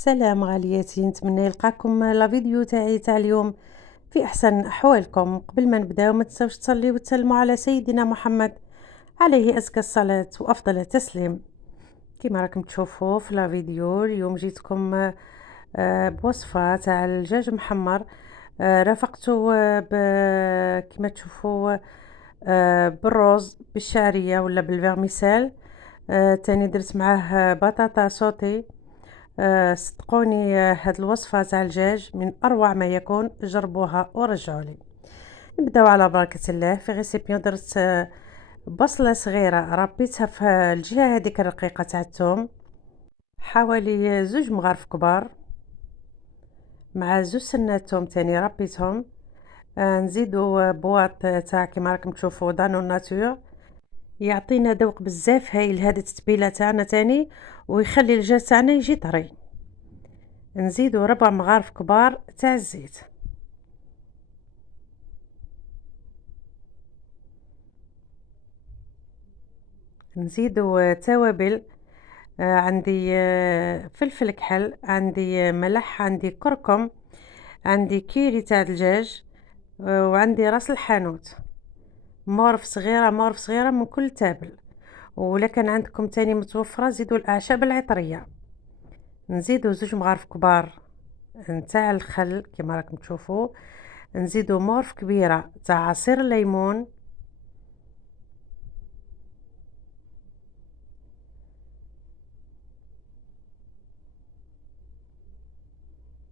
السلام غالياتي، نتمنى يلقاكم لا فيديو تاع اليوم في احسن احوالكم. قبل ما نبداو ما تنساوش تصليو وتسلموا على سيدنا محمد عليه ازكى الصلاه وافضل التسليم. كما راكم تشوفوا في لا فيديو اليوم جيتكم بوصفه تاع الدجاج محمر. رافقته كما تشوفوا بالرز بالشعريه ولا بالفيرميسيل. تاني درت معاه بطاطا سوتي. صدقوني، هاد الوصفة تاع الدجاج من أروع ما يكون، جربوها ورجعوا لي. نبداو على بركة الله. في غيسيبيون درت بصلة صغيرة ربيتها في الجهة هذيك الرقيقة تاع الثوم، حوالي 2 مغارف كبار، مع 2 سنات ثوم تاني ربيتهم. نزيدو بواط تاع كيما راكم تشوفوا دانون ناتور، يعطينا ذوق بزاف هايل هذه التتبيله تاعنا تاني، ويخلي الدجاج تاعنا يجي طري. نزيدو 4 مغارف كبار تاع الزيت. نزيدو توابل. عندي فلفل كحل، عندي ملح، عندي كركم، عندي كيري تاع الدجاج، وعندي راس الحانوت. مورف صغيرة من كل تابل. ولا كان عندكم تاني متوفرة زيدوا الأعشاب العطرية. نزيدو 2 مغارف كبار نتاع الخل كما راكم تشوفوا. نزيدو مورف كبيرة تاع عصير الليمون.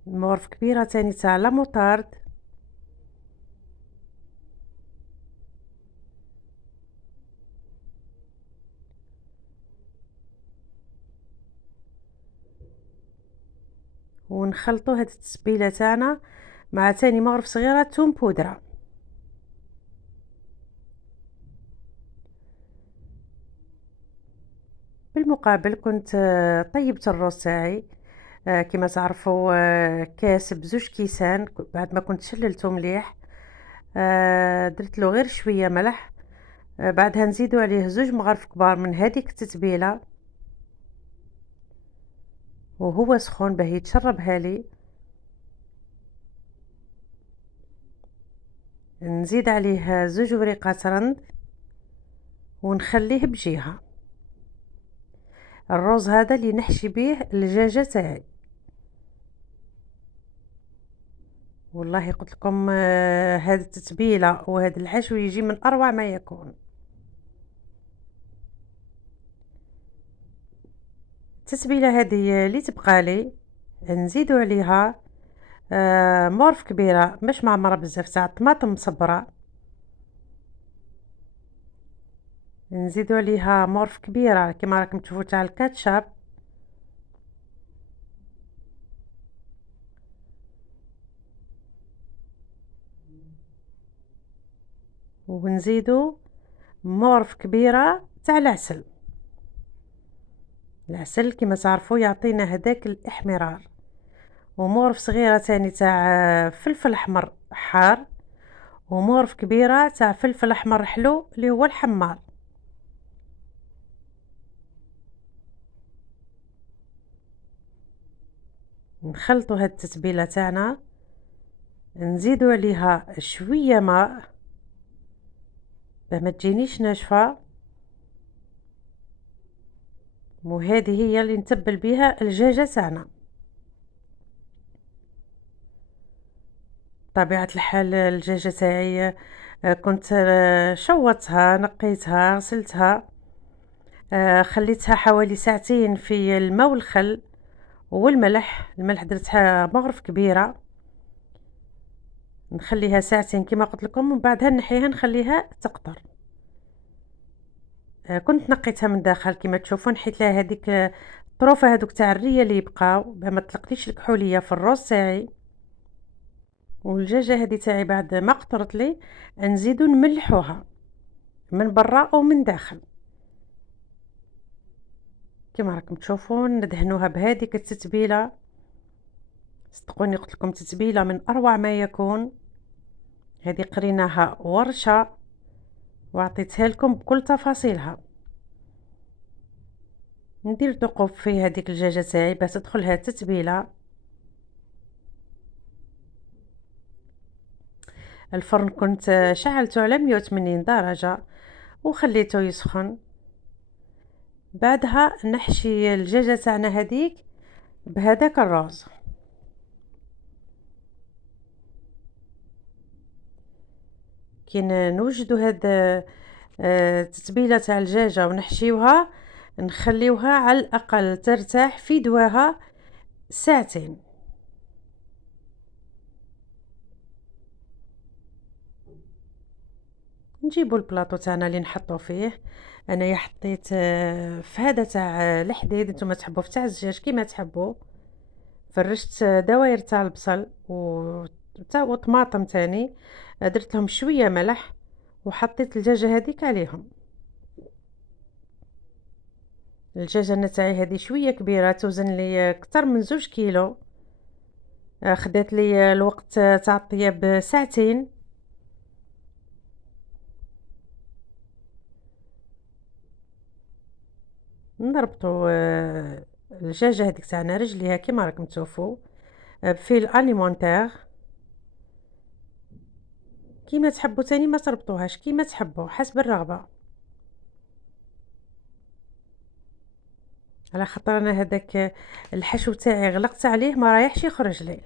مورف كبيرة تاني تاع لاموطارد. ونخلطوا هاد التسبيله تاعنا مع تاني مغرف صغيره توم بودره. بالمقابل كنت طيبت الرز تاعي. كما تعرفوا، كاس ب2 كيسان بعد ما كنت شللته مليح. درت له غير شويه ملح. بعدها نزيدو عليه 2 مغارف كبار من هذيك التتبيله وهو سخون باه يتشربها لي. نزيد عليه 2 وريقات رند ونخليه بجهه. الرز هذا اللي نحشي به الدجاجه تاعي. والله قلت لكم هذه التتبيله وهذا الحشو يجي من اروع ما يكون. التتبيله هذه اللي تبقى لي نزيدو عليها مورف كبيره مش معمره بزاف تاع طماطم مصبره. نزيدو عليها مورف كبيره كما راكم تشوفوا تاع الكاتشاب. ونزيدو مورف كبيره تاع العسل. العسل كما تعرفوا يعطينا هذاك الاحمرار. ومورف صغيره تاني تاع فلفل احمر حار. ومورف كبيره تاع فلفل احمر حلو اللي هو الحمار. نخلطوا هاد التتبيله تاعنا. نزيدوا عليها شويه ماء باه ما تجينيش ناشفه. وهذه هي اللي نتبل بها الدجاجه تاعنا. طبيعه الحال الدجاجه تاعي كنت شوطتها نقيتها غسلتها. خليتها حوالي ساعتين في الماء والخل والملح. الملح درتها مغرف كبيره. نخليها ساعتين كما قلت لكم ومن بعدها نحيها نخليها تقطر. كنت نقيتها من داخل كما تشوفون، حيت لها هذيك الطروفه هذوك تاع الريه اللي يبقاو باه ما تلقليش الكحوليه في الروز تاعي. والدجاجه هذه تاعي بعد ما قطرت لي نزيدو نملحوها من برا ومن داخل. كما راكم تشوفون ندهنوها بهذيك التتبيله. صدقوني قلت لكم تتبيله من اروع ما يكون. هذه قريناها ورشه وعطيتها لكم بكل تفاصيلها. ندير ثقوب في هذيك الدجاجه تاعي باش تدخلها التتبيله. الفرن كنت شعلته على 180 درجه وخليته يسخن. بعدها نحشي الدجاجه تاعنا هذيك بهذاك الرز. كي نوجدوا هاد التتبيله تاع الدجاجه ونحشيوها، نخليوها على الاقل ترتاح في دواها ساعتين. نجيبوا البلاطو تاعنا اللي نحطو فيه. انايا حطيت في هذا تاع الحديد، نتوما تحبوا في تاع الدجاج كيما تحبوا. فرشت دواير تاع البصل و طماطم تاني، درت لهم شويه ملح وحطيت الدجاجه هذيك عليهم. الدجاجه نتاعي هذه شويه كبيره، توزن لي اكثر من 2 كيلو. خدات لي الوقت تاع الطياب ساعتين. نربطوا الدجاجه هذيك تاعنا رجليها كيما راكم تشوفوا بفيل اليمونتير. كيما تحبوا تاني ما تربطوهاش، كيما تحبوا حسب الرغبه. على خاطر انا هذاك الحشو تاعي غلقت عليه ما رايحش يخرج لي.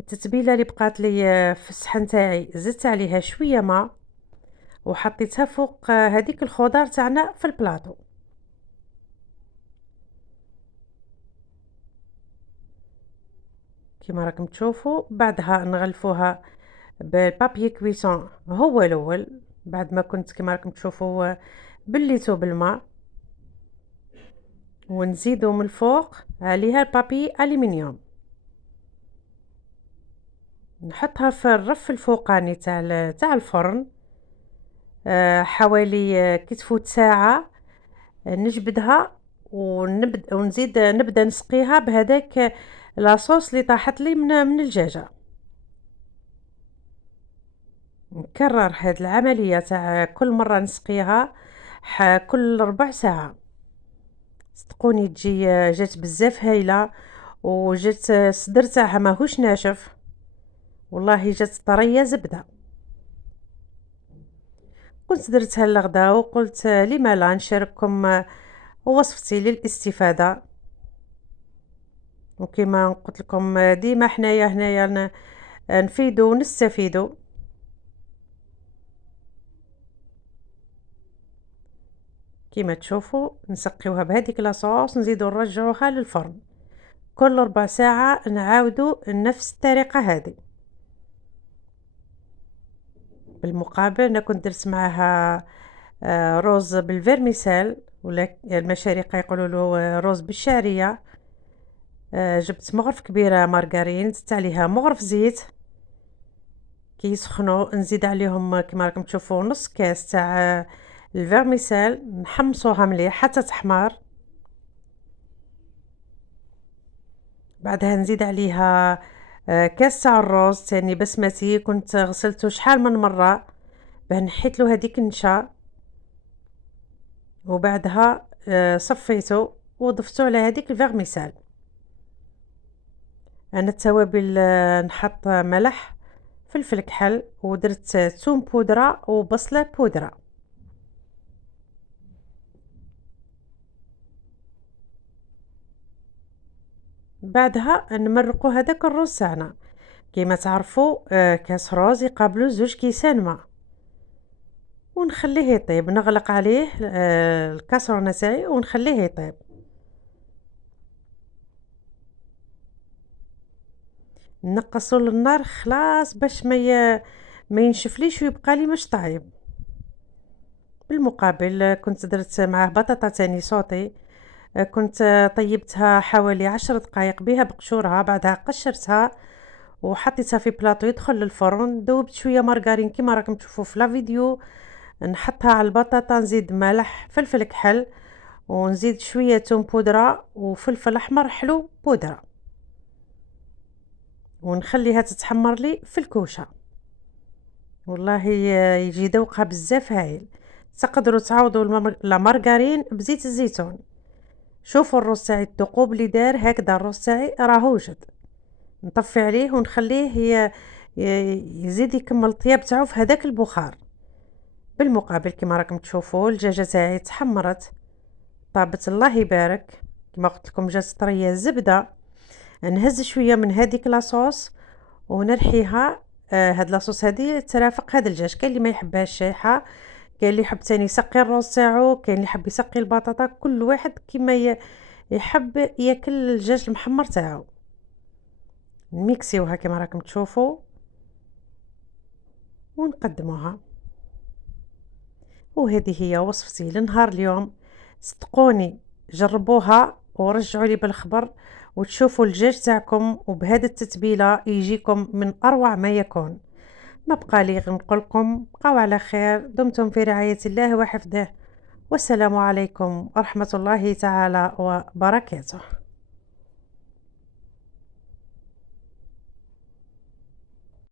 التتبيله اللي بقات لي في الصحن تاعي زدت عليها شويه ماء وحطيتها فوق هذيك الخضار تاعنا في البلاطو. كيما راكم تشوفوا بعدها نغلفوها بالبابي كويسون هو الاول، بعد ما كنت كيما راكم تشوفوا بليته بالماء، ونزيدو من الفوق عليها البابي الومنيوم. نحطها في الرف الفوقاني تاع الفرن حوالي كي تفوت ساعه. نجبدها ونزيد نبدا نسقيها بهذاك لاصوص اللي طاحت لي من الدجاجه. نكرر هاد العمليه تاع كل مره نسقيها كل ربع ساعه. صدقوني جات بزاف هايله، وجات الصدر تاعها ماهوش ناشف، والله جات طريه زبده. كنت درتها الغدا وقلت لما لا نشارككم وصفتي للاستفاده. وكما قلت لكم ديما هنايا نفيدو ونستفيدو. كما تشوفوا نسقيوها بهذيك لاصوص، نزيدو نرجعوها للفرن كل ربع ساعه، نعاودو نفس الطريقه هذه. بالمقابل انا كنت درت معاها رز بالفيرميسيل، ولا المشارقه يقولوا له رز بالشعريه. جبت مغرف كبيره مارغرين، زدت عليها مغرف زيت. كي يسخنوا نزيد عليهم كما راكم تشوفوا نص كاس تاع الفيرميسيل، نحمصوها مليح حتى تحمر. بعدها نزيد عليها كاس تاع الرز تاني بسمتي، كنت غسلته شحال من مره باه نحيت له هذيك النشا. وبعدها صفيته وضفته على هذيك الفيرميسيل. انا التوابل نحط ملح، فلفل كحل، ودرت ثوم بودره وبصله بودره. بعدها نمرقوا هذاك الرز تاعنا. كيما تعرفوا كاس رز يقابلو 2 كيسان ماء، ونخليه يطيب. نغلق عليه الكاسرونه تاعي ونخليه يطيب. نقصوا النار خلاص باش ما ينشفليش ويبقى لي مش طايب. بالمقابل كنت درت معاه بطاطا تاني صوتي. كنت طيبتها حوالي 10 دقائق بها بقشورها، بعدها قشرتها وحطيتها في بلاطو يدخل للفرن. ذوبت شويه مارغرين كيما راكم تشوفوا في لا فيديو، نحطها على البطاطا، نزيد ملح فلفل كحل، ونزيد شويه توم بودره وفلفل احمر حلو بودره، ونخليها تتحمر لي في الكوشه. والله يجي ذوقها بزاف هايل. تقدروا تعوضوا لا مارغرين بزيت الزيتون. شوفوا الروز تاعي الثقوب اللي دار هكذا، الروز تاعي راه وجد. نطفي عليه ونخليه يزيد يكمل الطياب تاعو في هذاك البخار. بالمقابل كما راكم تشوفوا الدجاجه تاعي تحمرت، طابت الله يبارك. كما قلت لكم جات طريه زبده. نهز شويه من هذيك لاصوص ونرحيها. هاد لاصوص هادي ترافق هاد الدجاج. كاين اللي ما يحبهاش شايحه، كاين اللي يحب تاني يسقي الروز تاعو، كاين اللي يحب يسقي البطاطا، كل واحد كيما يحب ياكل الدجاج المحمر تاعو. نميكسيوها كما راكم تشوفوا ونقدموها. وهذه هي وصفتي لنهار اليوم. صدقوني جربوها ورجعوا لي بالخبر، وتشوفوا الدجاج تاعكم وبهذه التتبيله يجيكم من اروع ما يكون. ما بقى لي غير نقول لكم بقاو على خير، دمتم في رعايه الله وحفظه، والسلام عليكم ورحمه الله تعالى وبركاته.